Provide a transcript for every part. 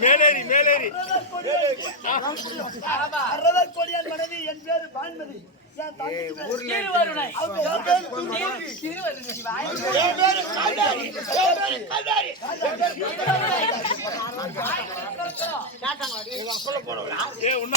மேலேறி மேலேறி அறுபது கோடியான் மனைவி என் பேரு பான்மதி உன்ன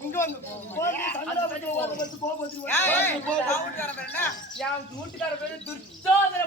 இங்க வந்து வீட்டுக்கார பேரு துர்ச்சோதன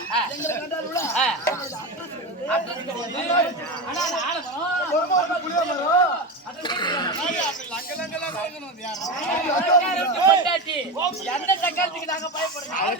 எந்த சங்கத்துக்கு நாங்க பயப்படுறோம்